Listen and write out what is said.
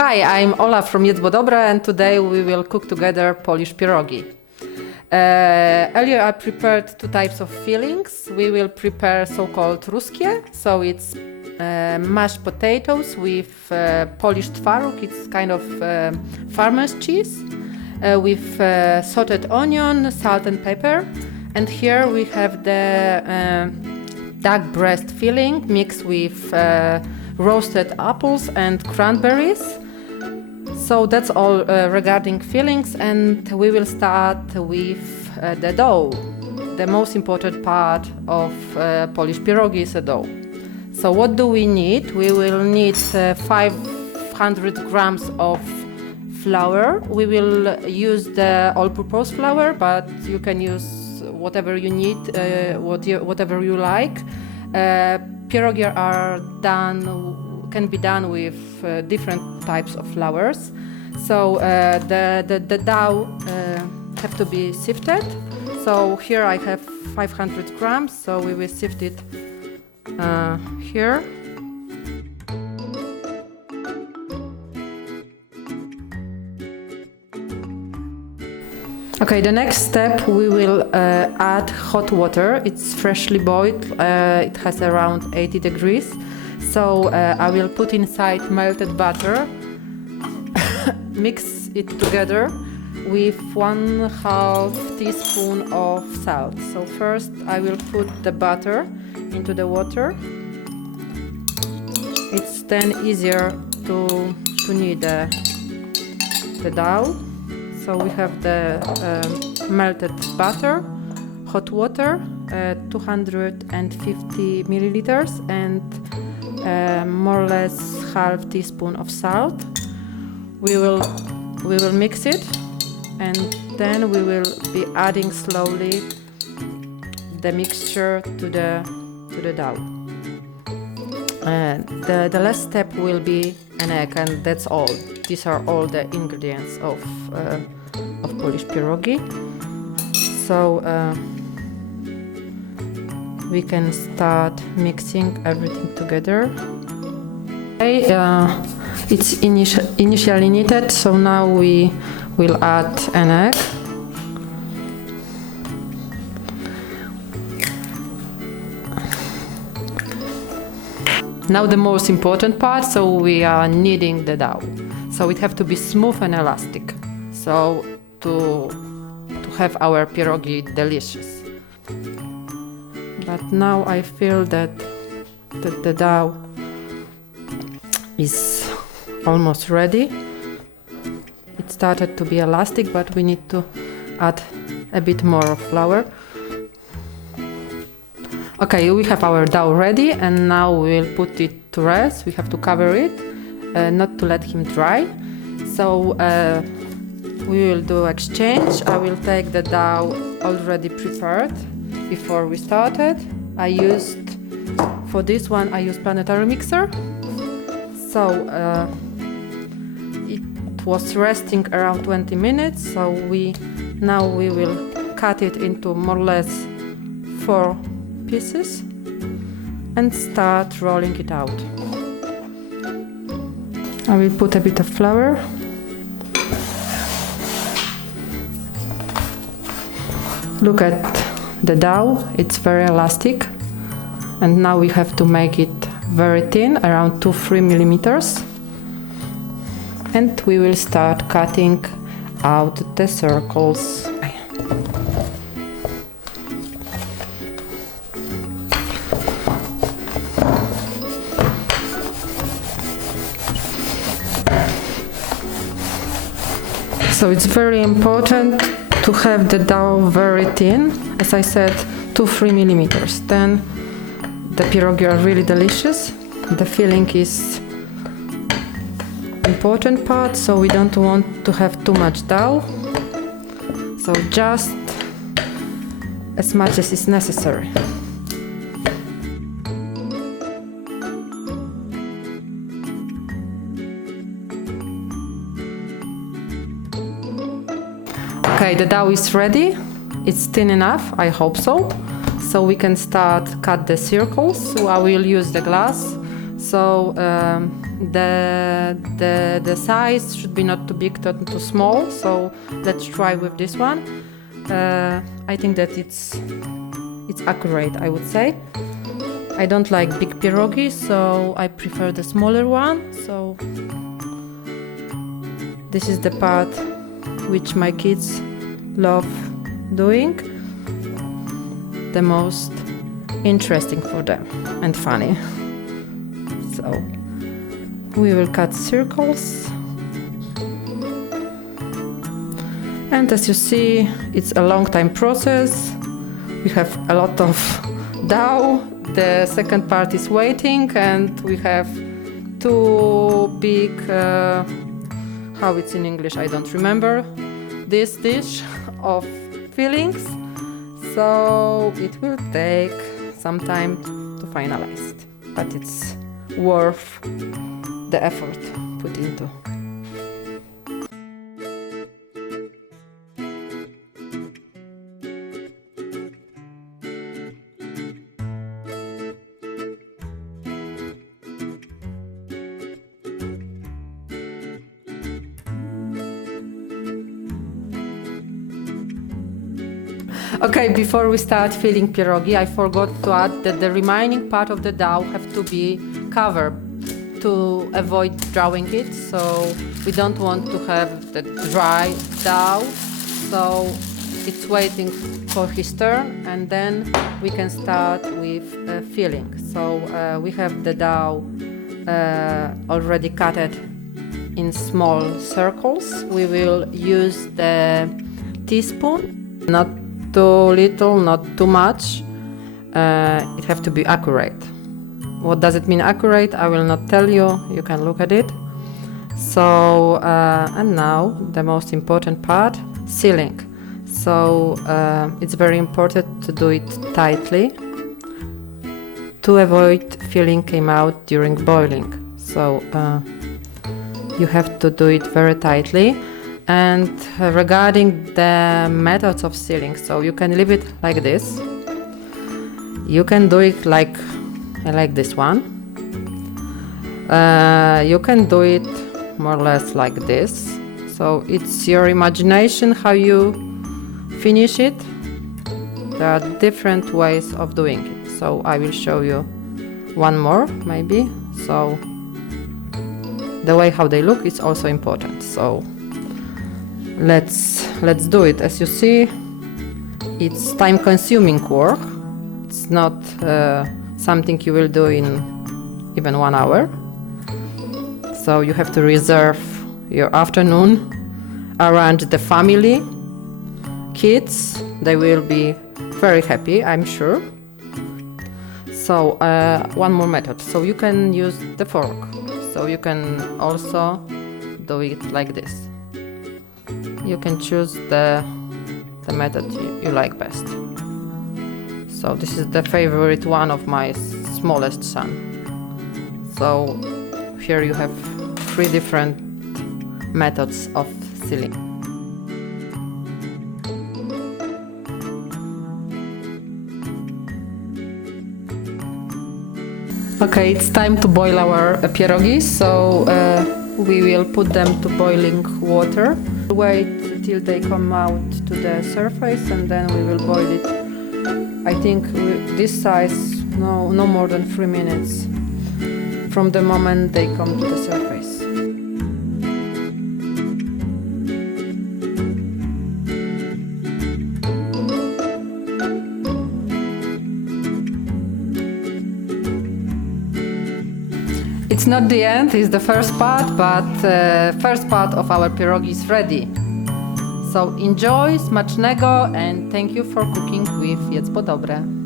Hi, I'm Ola from Jedz Dobre, and today we will cook together Polish pierogi. Earlier I prepared two types of fillings. We will prepare so-called ruskie, so it's mashed potatoes with polished twaróg. It's kind of farmer's cheese with sauteed onion, salt and pepper. And here we have the duck breast filling mixed with roasted apples and cranberries. So that's all regarding fillings, and we will start with the dough. The most important part of Polish pierogi is the dough. So what do we need? We will need 500 grams of flour. We will use the all-purpose flour, but you can use whatever you need, whatever you like. Pierogi can be done with different types of flours. So the dough have to be sifted. So here I have 500 grams, so we will sift it here. Okay, the next step, we will add hot water. It's freshly boiled, it has around 80 degrees. So I will put inside melted butter, mix it together with 1/2 teaspoon of salt. So first I will put the butter into the water. It's then easier to knead the dough. So we have the melted butter, hot water, 250 milliliters, and more or less 1/2 teaspoon of salt. We will mix it, and then we will be adding slowly the mixture to the dough. The last step will be an egg, and that's all. These are all the ingredients of Polish pierogi. So we can start mixing everything together. Okay, it's initially kneaded, so now we will add an egg. Now the most important part, so we are kneading the dough. So it have to be smooth and elastic, so to have our pierogi delicious. But now I feel that the dough is almost ready. It started to be elastic, but we need to add a bit more of flour. Okay, we have our dough ready, and now we'll put it to rest. We have to cover it, not to let him dry. So we will do exchange. I will take the dough already prepared before we started. For this one I used planetary mixer. So it was resting around 20 minutes. So now we will cut it into more or less 4 pieces and start rolling it out. I will put a bit of flour. Look at the dough, it's very elastic, and now we have to make it very thin, around 2-3 millimeters, and we will start cutting out the circles. So it's very important to have the dough very thin, as I said, 2-3 millimeters. Then the pierogi are really delicious. The filling is important part, so we don't want to have too much dough. So just as much as is necessary. Okay, the dough is ready. It's thin enough, I hope so. So we can start cut the circles. So I will use the glass. So the size should be not too big, not too small. So let's try with this one. I think that it's accurate, I would say. I don't like big pierogi, so I prefer the smaller one. So this is the part which my kids love doing, the most interesting for them and funny. So we will cut circles, and as you see, it's a long time process. We have a lot of dough. The second part is waiting, and we have two big, how it's in English, I don't remember, this dish of fillings. So it will take some time to finalize, but it's worth the effort put into. Okay, before we start filling pierogi, I forgot to add that the remaining part of the dough have to be covered to avoid drying it. So we don't want to have the dry dough. So it's waiting for his turn, and then we can start with filling. So we have the dough already cut in small circles. We will use the teaspoon, not too little, not too much. It have to be accurate. What does it mean accurate? I will not tell you. You can look at it. So and now the most important part, sealing. So it's very important to do it tightly to avoid filling came out during boiling. So you have to do it very tightly. And regarding the methods of sealing, so you can leave it like this. You can do it like this one. You can do it more or less like this. So it's your imagination how you finish it. There are different ways of doing it. So I will show you one more maybe. So the way how they look is also important. So let's do it. As you see, it's time-consuming work. It's not something you will do in even 1 hour. So you have to reserve your afternoon around the family, kids. They will be very happy, I'm sure. So one more method. So you can use the fork. So you can also do it like this. You can choose the method you like best. So this is the favorite one of my smallest son. So here you have 3 different methods of sealing. Okay, it's time to boil our pierogi. So we will put them to boiling water. Wait till they come out to the surface, and then we will boil it. I think this size, no more than 3 minutes from the moment they come to the surface. It's not the end, it's the first part, but first part of our pierogi is ready. So enjoy, smacznego, and thank you for cooking with Jedz Bo Dobre.